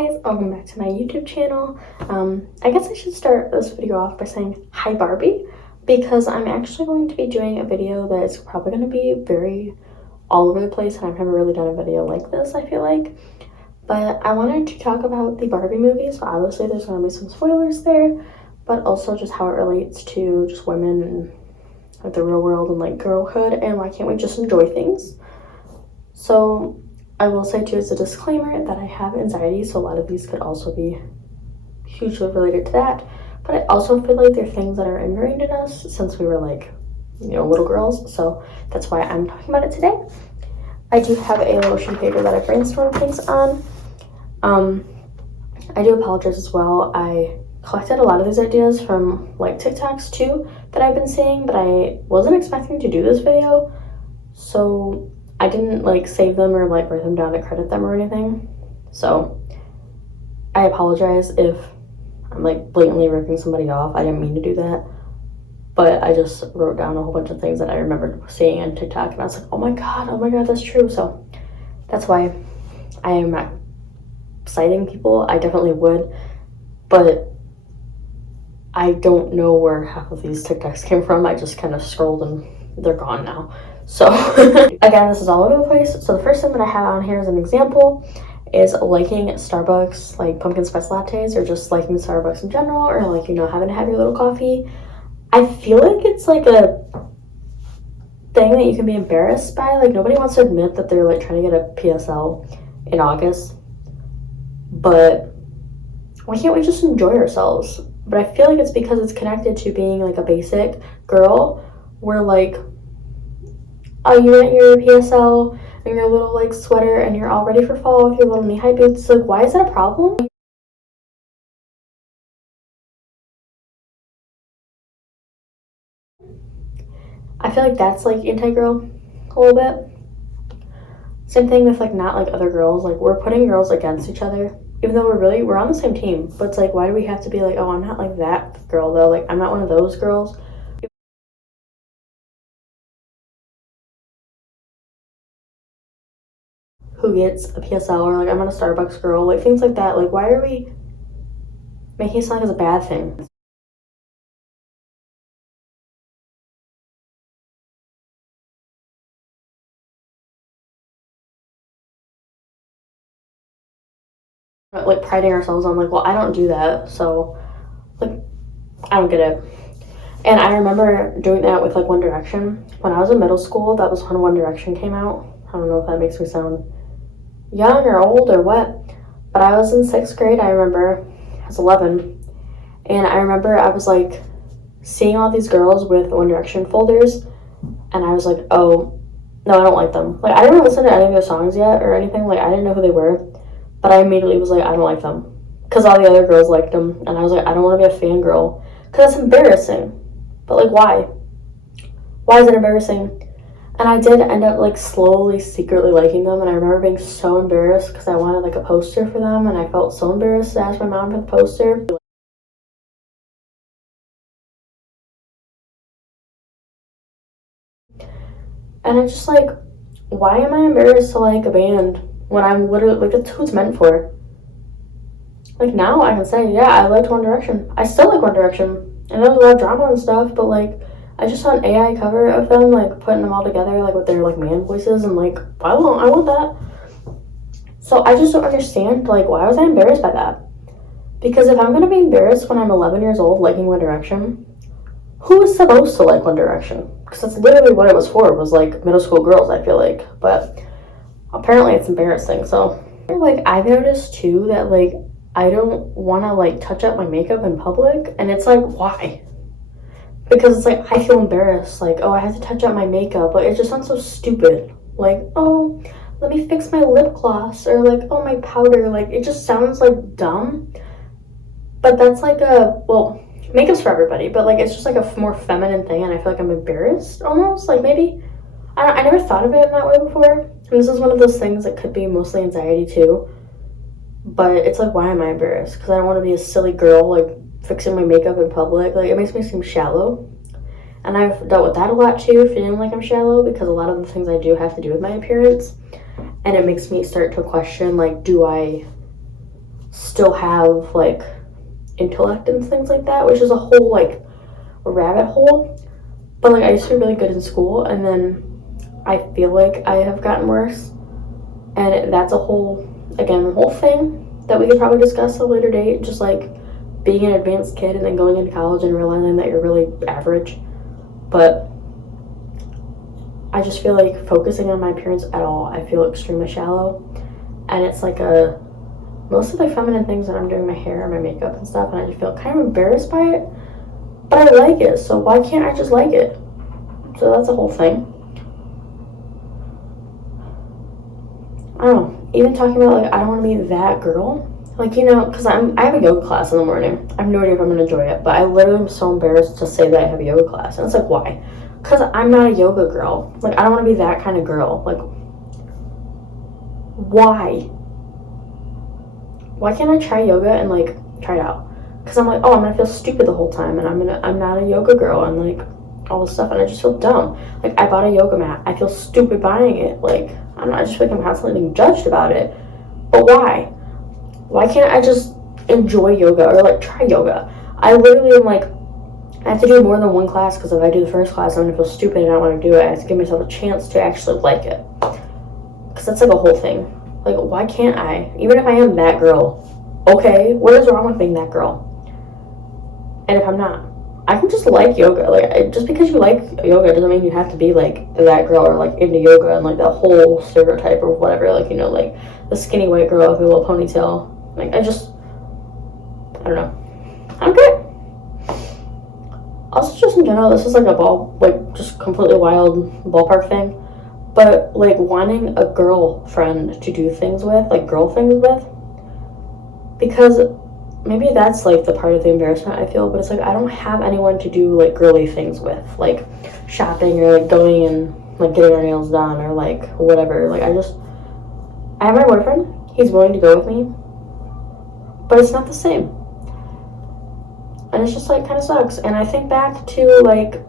guys, welcome back to my YouTube channel. I guess I should start this video off by saying hi Barbie, because I'm actually going to be doing a video that is probably going to be very all over the place, and I've never really done a video like this, I feel like. But I wanted to talk about the Barbie movie, so obviously there's going to be some spoilers there, but also just how it relates to just women and like the real world and like girlhood, and why can't we just enjoy things. So I will say too, as a disclaimer, that I have anxiety, so a lot of these could also be hugely related to that. But I also feel like they're things that are ingrained in us since we were like, little girls. So that's why I'm talking about it today. I do have a little sheet of paper that I brainstormed things on. I do apologize as well. I collected a lot of these ideas from like TikToks too that I've been seeing, but I wasn't expecting to do this video. So I didn't like save them or like write them down to credit them or anything. So I apologize if I'm like blatantly ripping somebody off. I didn't mean to do that. But I just wrote down a whole bunch of things that I remembered seeing on TikTok, and I was like, oh my god, that's true. So that's why I am not citing people. I definitely would, but I don't know where half of these TikToks came from. I just kind of scrolled and they're gone now. So again, this is all over the place. So the first thing that I have on here as an example is liking Starbucks, like pumpkin spice lattes, or just liking Starbucks in general, or like, having to have your little coffee. I feel like it's like a thing that you can be embarrassed by. Like, nobody wants to admit that they're like trying to get a PSL in August, but why can't we just enjoy ourselves? But I feel like it's because it's connected to being like a basic girl, where like, oh, you went your PSL and your little like sweater and you're all ready for fall with your little knee-high boots. Like, why is that a problem? I feel like that's like anti-girl a little bit. Same thing with like not like other girls. Like, we're putting girls against each other, even though we're on the same team. But it's like, why do we have to be like, oh, I'm not like that girl though. Like, I'm not one of those girls. Who gets a PSL, or like I'm not a Starbucks girl, like things like that. Like, why are we making it sound like it's a bad thing? Like priding ourselves on like, well, I don't do that, so like I don't get it. And I remember doing that with like One Direction when I was in middle school. That was when One Direction came out. I don't know if that makes me sound young or old or what, but I was in 6th grade. I remember I was 11, and I remember I was like seeing all these girls with One Direction folders, and I was like, oh no, I don't like them. Like, I didn't listen to any of their songs yet or anything. Like, I didn't know who they were, but I immediately was like, I don't like them, because all the other girls liked them, and I was like, I don't want to be a fangirl, because that's embarrassing. But like, why is it embarrassing? And I did end up like slowly secretly liking them, and I remember being so embarrassed because I wanted like a poster for them, and I felt so embarrassed to ask my mom for the poster. And it's just like, why am I embarrassed to like a band when I'm literally like, that's who it's meant for? Like, now I can say, yeah, I liked One Direction. I still like One Direction, and there was a lot of drama and stuff, but like, I just saw an AI cover of them, like putting them all together, like with their like man voices, and like, I want that. So I just don't understand, like, why was I embarrassed by that? Because if I'm gonna be embarrassed when I'm 11 years old liking One Direction, who is supposed to like One Direction? Because that's literally what it was for, was like middle school girls, I feel like. But apparently it's embarrassing. So like, I've noticed too that like I don't want to like touch up my makeup in public, and it's like, why? Because it's like, I feel embarrassed, like, oh, I have to touch up my makeup. Like, it just sounds so stupid. Like, oh, let me fix my lip gloss, or like, oh, my powder. Like, it just sounds like dumb. But that's like well, makeup's for everybody, but like, it's just like a more feminine thing, and I feel like I'm embarrassed almost. Like, maybe I never thought of it in that way before, and this is one of those things that could be mostly anxiety too. But it's like, why am I embarrassed? Because I don't want to be a silly girl like fixing my makeup in public. Like, it makes me seem shallow, and I've dealt with that a lot too, feeling like I'm shallow, because a lot of the things I do have to do with my appearance, and it makes me start to question, like, do I still have like intellect and things like that, which is a whole like rabbit hole. But like I used to be really good in school, and then I feel like I have gotten worse, and that's a whole thing that we could probably discuss at a later date. Just like being an advanced kid and then going into college and realizing that you're really average. But I just feel like focusing on my appearance at all, I feel extremely shallow, and it's like most of the feminine things that I'm doing, my hair and my makeup and stuff, and I just feel kind of embarrassed by it. But I like it, so why can't I just like it? So that's a whole thing. I don't know. Even talking about like I don't want to be that girl. Like, you know, because I have a yoga class in the morning. I have no idea if I'm gonna enjoy it, but I literally am so embarrassed to say that I have a yoga class, and it's like, why? Because I'm not a yoga girl. Like, I don't want to be that kind of girl. Like, why? Why can't I try yoga and like try it out? Because I'm like, oh, I'm gonna feel stupid the whole time, and I'm not a yoga girl, and like all this stuff, and I just feel dumb. Like, I bought a yoga mat. I feel stupid buying it. Like, I don't know. I just feel like I'm constantly being judged about it. But why? Why can't I just enjoy yoga or like try yoga? I literally am like, I have to do more than one class, because if I do the first class, I'm gonna feel stupid and I don't want to do it. I have to give myself a chance to actually like it, because that's like a whole thing. Like, why can't I? Even if I am that girl, okay, what is wrong with being that girl? And if I'm not, I can just like yoga. Like, just because you like yoga doesn't mean you have to be like that girl or like into yoga and like that whole stereotype or whatever. Like, you know, like the skinny white girl with a little ponytail. Like, I don't know. Okay. Also, just in general, this is like just completely wild ballpark thing. But like wanting a girlfriend to do things with, like girl things with, because maybe that's like the part of the embarrassment I feel, but it's like I don't have anyone to do like girly things with, like shopping or like going and like getting our nails done or like whatever. Like, I have my boyfriend, he's willing to go with me, but it's not the same. And it's just like kind of sucks. And I think back to like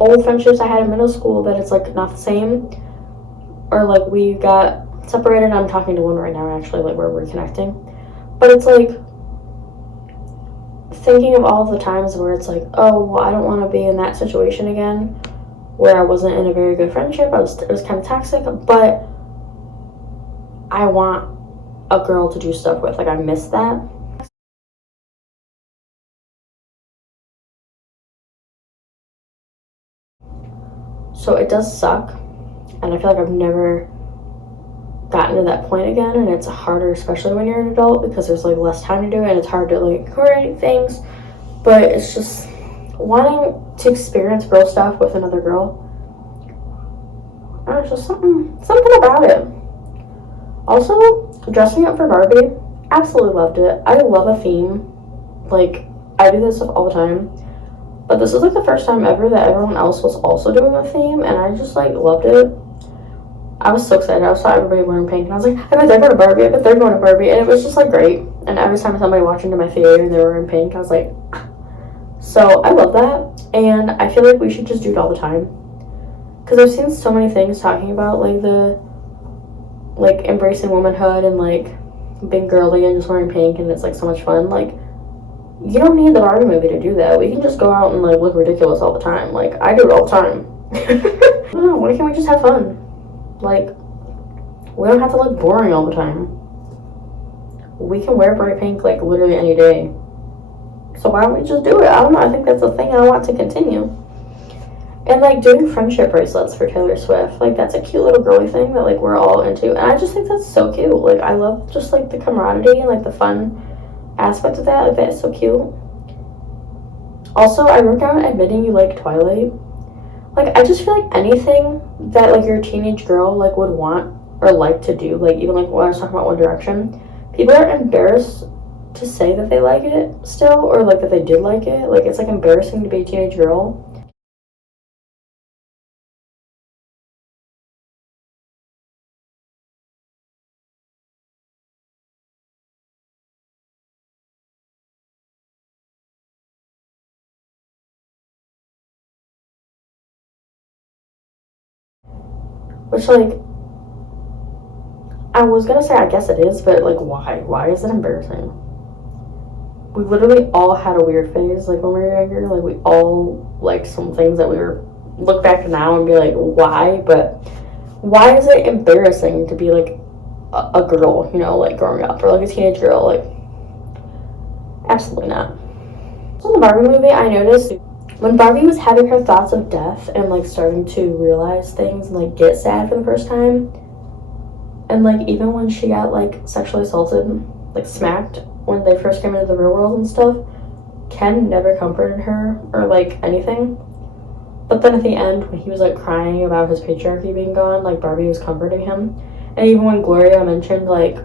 old friendships I had in middle school that it's like not the same, or like we got separated. I'm talking to one right now actually, like we're reconnecting, but it's like thinking of all the times where it's like, oh well, I don't want to be in that situation again, where I wasn't in a very good friendship. It was kind of toxic, but I want a girl to do stuff with. Like, I miss that. So it does suck, and I feel like I've never gotten to that point again, and it's harder, especially when you're an adult, because there's like less time to do it, and it's hard to like coordinate things. But it's just wanting to experience girl stuff with another girl. It's just something about it. Also, dressing up for Barbie, absolutely loved it. I love a theme. Like, I do this stuff all the time. But this is like the first time ever that everyone else was also doing a theme, and I just like loved it. I was so excited. I saw everybody wearing pink, and I was like, I bet they're going to Barbie. I bet they're going to Barbie. And it was just like great. And every time somebody walked into my theater and they were wearing pink, I was like, so I love that. And I feel like we should just do it all the time. Because I've seen so many things talking about like embracing womanhood and like being girly and just wearing pink, and it's like so much fun. Like, you don't need the Barbie movie to do that. We can just go out and like look ridiculous all the time. Like, I do it all the time. I don't know, why can't we just have fun? Like, we don't have to look boring all the time. We can wear bright pink like literally any day. So why don't we just do it? I don't know, I think that's a thing I want to continue. And like doing friendship bracelets for Taylor Swift, like that's a cute little girly thing that like we're all into, and I just think that's so cute. Like, I love just like the camaraderie and like the fun aspect of that. Like, that is so cute. Also, I wrote down admitting you like Twilight. Like, I just feel like anything that like your teenage girl like would want or like to do, like even like when I was talking about One Direction, people are embarrassed to say that they like it still, or like that they did like it. Like, it's like embarrassing to be a teenage girl. Which, like, I was gonna say I guess it is, but like, why? Why is it embarrassing? we literally all had a weird phase, like, when we were younger. Like, we all liked some things that we were, look back now and be like, why? But why is it embarrassing to be, like, a girl, you know, like, growing up, or, like, a teenage girl? Like, absolutely not. So in the Barbie movie, I noticed when Barbie was having her thoughts of death and, like, starting to realize things and, like, get sad for the first time, and, like, even when she got, like, sexually assaulted, like, smacked when they first came into the real world and stuff, Ken never comforted her or, like, anything. But then at the end, when he was, like, crying about his patriarchy being gone, like, Barbie was comforting him. And even when Gloria mentioned, like,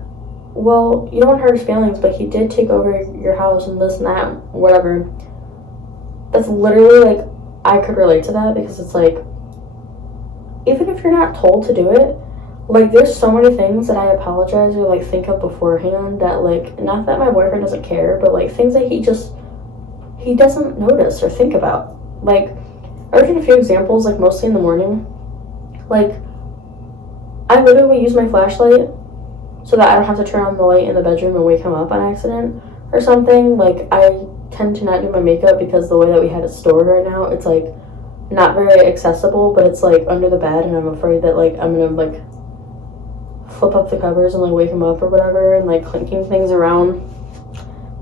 well, you don't hurt his feelings, but he did take over your house and this and that, whatever. That's literally, like, I could relate to that, because it's like, even if you're not told to do it, like, there's so many things that I apologize or, like, think of beforehand that, like, not that my boyfriend doesn't care, but, like, things that he doesn't notice or think about. Like, I'll give a few examples, like, mostly in the morning. Like, I literally use my flashlight so that I don't have to turn on the light in the bedroom and wake him up on accident or something. Like, I tend to not do my makeup because the way that we had it stored right now, it's, like, not very accessible, but it's, like, under the bed, and I'm afraid that, like, I'm gonna, like, flip up the covers and, like, wake him up or whatever, and, like, clinking things around,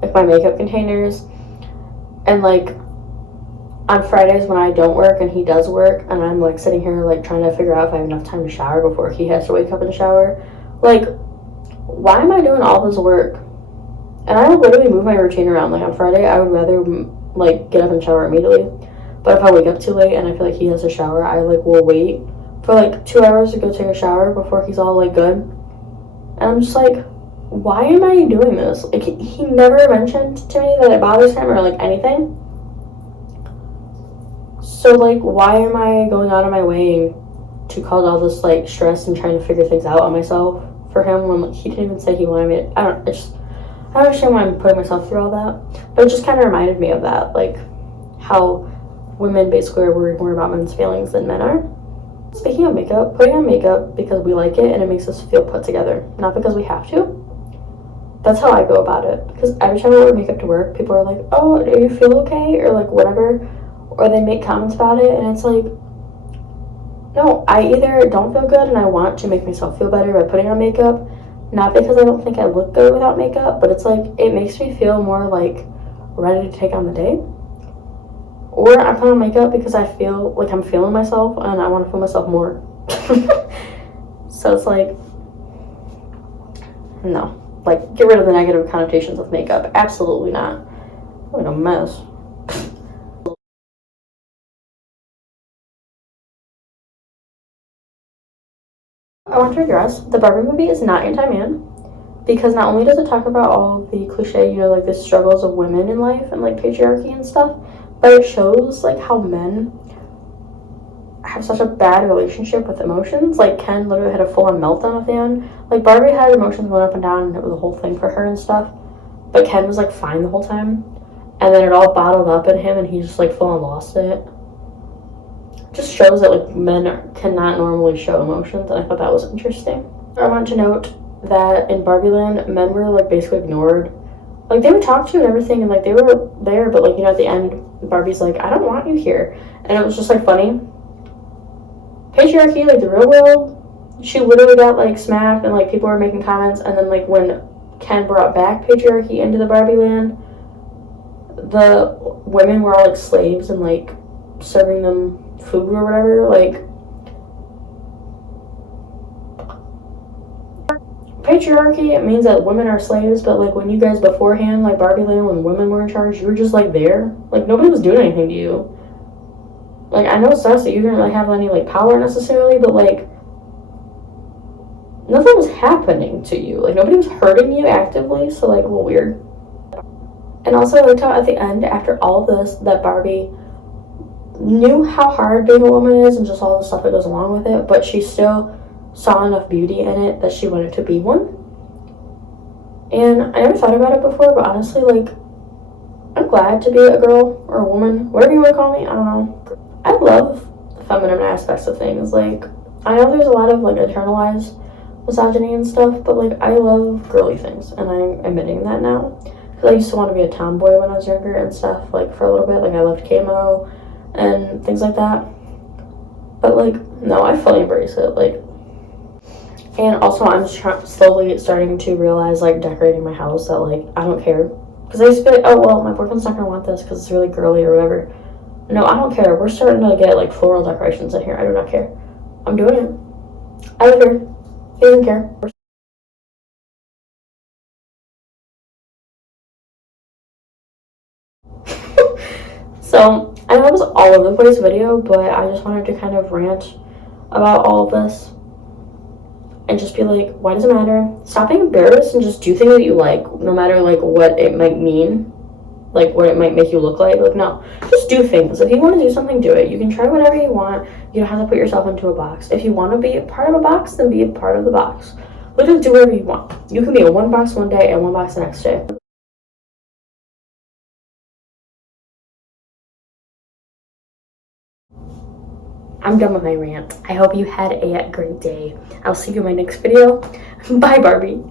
like, my makeup containers. And, like, on Fridays when I don't work and he does work, and I'm, like, sitting here, like, trying to figure out if I have enough time to shower before he has to wake up and shower, like, why am I doing all this work? And I would literally move my routine around. Like, on Friday, I would rather, like, get up and shower immediately. But if I wake up too late and I feel like he has to shower, I, like, will wait for, like, 2 hours to go take a shower before he's all, like, good. And I'm just like, why am I doing this? Like, he never mentioned to me that it bothers him or, like, anything. So, like, why am I going out of my way to cause all this, like, stress and trying to figure things out on myself for him when, like, he didn't even say he wanted me to, I don't understand why I'm putting myself through all that. But it just kind of reminded me of that, like, how women basically are worried more about men's feelings than men are. Speaking of makeup, putting on makeup because we like it and it makes us feel put together, not because we have to. That's how I go about it. Because every time I wear makeup to work, people are like, oh, do you feel okay? Or, like, whatever. Or they make comments about it, and it's like, no, I either don't feel good and I want to make myself feel better by putting on makeup, not because I don't think I look good without makeup, but it's like, it makes me feel more, like, ready to take on the day. Or I put on makeup because I feel like I'm feeling myself and I want to feel myself more. So it's like, no. Like, get rid of the negative connotations of makeup. Absolutely not. Like a mess. I want to address, the Barbie movie is not anti-man, because not only does it talk about all the cliche, you know, like, the struggles of women in life and, like, patriarchy and stuff, but it shows, like, how men have such a bad relationship with emotions. Like, Ken literally had a full-on meltdown at the end. Like, Barbie had emotions going up and down, and it was a whole thing for her and stuff, but Ken was, like, fine the whole time, and then it all bottled up in him, and he just, like, full-on lost it. Just shows that, like, men cannot normally show emotions, and I thought that was interesting. I want to note that in Barbie Land, men were, like, basically ignored. Like, they would talk to you and everything, and, like, they were there, but, like, you know, at the end, Barbie's like, I don't want you here. And it was just, like, funny. Patriarchy, like, the real world, she literally got, like, smacked, and, like, people were making comments, and then, like, when Ken brought back patriarchy into the Barbie Land, the women were all, like, slaves and, like, serving them food or whatever. Like, patriarchy, it means that women are slaves, but, like, when you guys beforehand, like, Barbie Land, when women were in charge, you were just, like, there. Like, nobody was doing anything to you. Like, I know it sucks that you didn't really have any, like, power necessarily, but, like, nothing was happening to you. Like, nobody was hurting you actively, so, like, a little weird. And also, I liked how at the end, after all this, that Barbie knew how hard being a woman is and just all the stuff that goes along with it, but she still saw enough beauty in it that she wanted to be one. And I never thought about it before, but honestly, like, I'm glad to be a girl or a woman, whatever you want to call me. I don't know. I love the feminine aspects of things. Like, I know there's a lot of, like, internalized misogyny and stuff, but, like, I love girly things, and I'm admitting that now. Because I used to want to be a tomboy when I was younger and stuff, like for a little bit. Like I loved camo and things like that. But like, no, I fully embrace it. Like, and also I'm slowly starting to realize, like, decorating my house, that like I don't care. Because I used to be like, oh well, my boyfriend's not gonna want this because it's really girly or whatever. No, I don't care. We're starting to get like floral decorations in here. I do not care. I'm doing it. I live here. He doesn't care. So I know it was all over the place video, but I just wanted to kind of rant about all of this and just be like, why does it matter? Stop being embarrassed and just do things that you like, no matter like what it might mean, like what it might make you look like. Like, no, just do things. If you want to do something, do it. You can try whatever you want. You don't have to put yourself into a box. If you want to be a part of a box, then be a part of the box. Literally do whatever you want. You can be in one box one day and one box the next day. I'm done with my rant. I hope you had a great day. I'll see you in my next video. Bye, Barbie.